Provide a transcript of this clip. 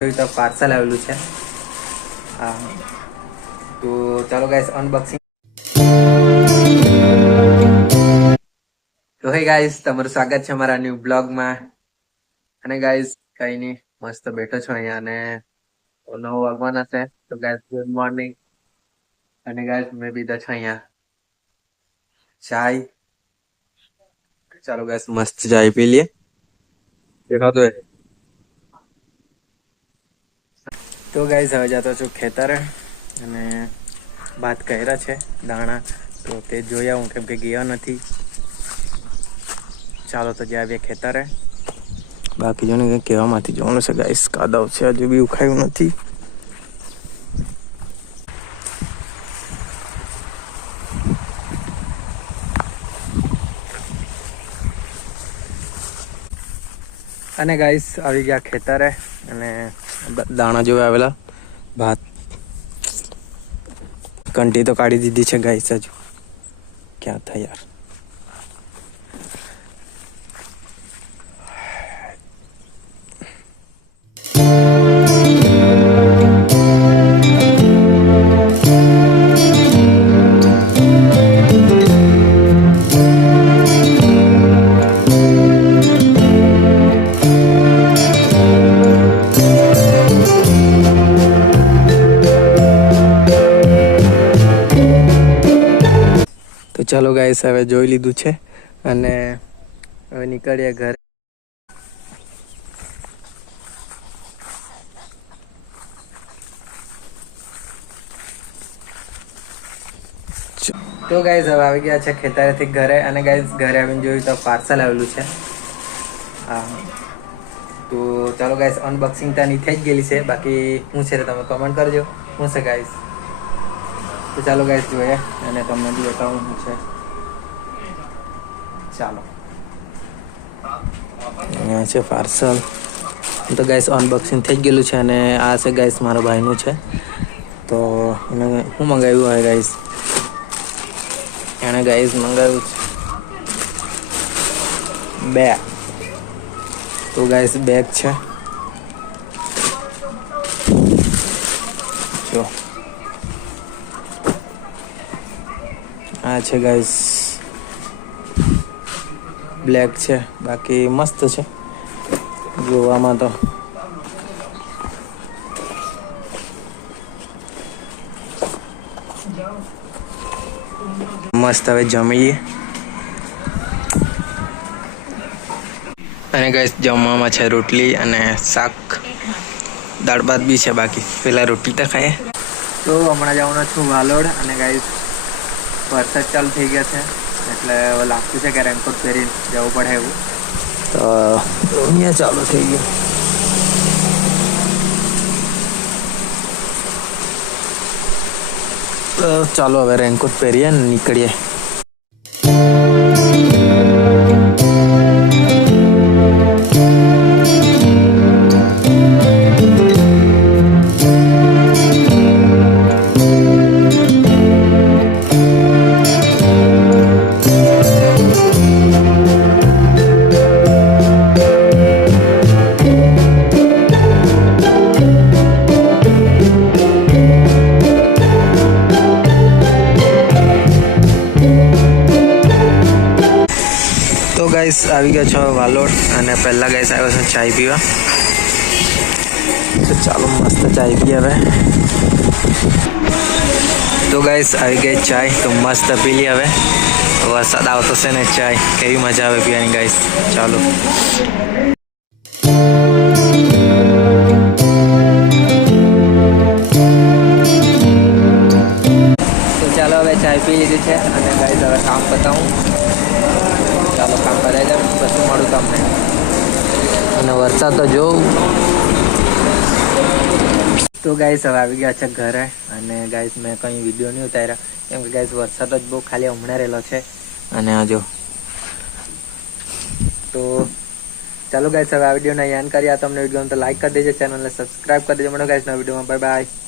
તો પાર્સલ આવેલું છે હા તો ચાલો ગાઈસ અનબોક્સિંગ તો હે ગાઈસ તમારું સ્વાગત છે અમારા ન્યૂ બ્લોગમાં અને ગાઈસ કઈ નહીં મસ્ત બેઠો છો અહીંયા અને 9 વાગવાના છે તો ગાઈસ ગુડ મોર્નિંગ અને ગાઈસ મેં પીધા છે અહીંયા ચાય ચાલો ગાઈસ મસ્ત ચાય પી લઈએ દેખાતો હે તો ગાઈસ હવે જતો છું ખેતરે અને ભાત કર્યા છે દાણા તો તે જોયા હું કેમ કે ગયા નથી ચાલો તો જાય ખેતરે બાકી જોને કંઈ કહેવામાંથી જોવાનું છે ગાઈસ કાદવ છે હજુ બી ઉખાયું નથી અને ગાઈસ આવી ગયા ખેતરે અને દાણા જોવા આવેલા ભાત કંટી તો કાઢી દીધી છે ગાઈસ હજુ ક્યાં થાય યાર તો ચાલો ગાઈસ હવે જોઈ લીધું છે અને હવે નીકળીએ ઘરે તો ગાઈસ હવે આવી ગયા છે ખેતરેથી ઘરે અને ગાઈસ ઘરે આવીને જોયું તો પાર્સલ આવેલું છે હા તો ચાલો ગાઈસ અનબોક્સિંગ તો ની થઈ જ ગયેલી છે બાકી શું છે તમે કમેન્ટ કરજો શું છે ગાઈસ તો ચાલો ગાઈસ જોઈએ અને તમને બી બતાવું શું છે ચાલો અહીંયા છે પાર્સલ તો ગાઈસ અનબોક્સિંગ થઈ ગયેલું છે અને આ છે ગાઈસ મારા ભાઈનું છે તો એને શું મંગાવ્યું હોય ગાઈસ એણે ગાઈસ મંગાવ્યું છે બેગ તો ગાઈસ બેગ છે જો આ છે ગાઈસ બ્લેક છે બાકી મસ્ત છે જોવામાં તો મસ્ત હવે જમીએ અને ગાઈસ જમવામાં છે રોટલી અને શાક દાળ ભાત બી છે બાકી પેલા રોટલી તો ખાઈએ તો હમણાં જવાનો છું વાલોડ અને ગાઈસ વરસાદ ચાલુ થઈ ગયા છે એટલે હવે લાગતું છે કે રેનકોટ પહેરીને જવું પડે એવું તો અહીંયા ચાલુ થઈ ગયું તો ચાલો હવે રેનકોટ પહેરીએ ને નીકળીએ ગાઈસ આવી ગયા છો વાલોડ અને પહેલા ગાઈસ આવ્યો છે ચાય પીવા તો ચાલો મસ્ત ચાય પીએ હવે તો ગાઈસ આવી ગઈ ચાય તો મસ્ત પી લી હવે વરસાદ આવતો છે ને ચાય કેવી મજા આવે પીવાની ગાઈસ ચાલો તો ચાલો હવે ચાય પી લીધી છે અને ગાઈસ હવે કામ બતાવું ચાલો કામ કરાય જાય પછી મળું તમને અને વરસાદ તો જોઉં તો ગાઈસ હવે આવી ગયા છે ઘરે અને ગાઈસ મેં કંઈ વિડીયો નહીં ઉતાર્યા કેમ કે ગાઈસ વરસાદ જ બહુ ખાલી હમણાં રહેલો છે અને આ જો તો ચાલો ગાઈસ હવે આ વિડીયોને યાદ કર્યા તમને વિડીયો તો લાઈક કરી દેજો ચેનલને સબસ્ક્રાઈબ કરી દેજો મળો ગાઈસના વિડીયોમાં બાય બાય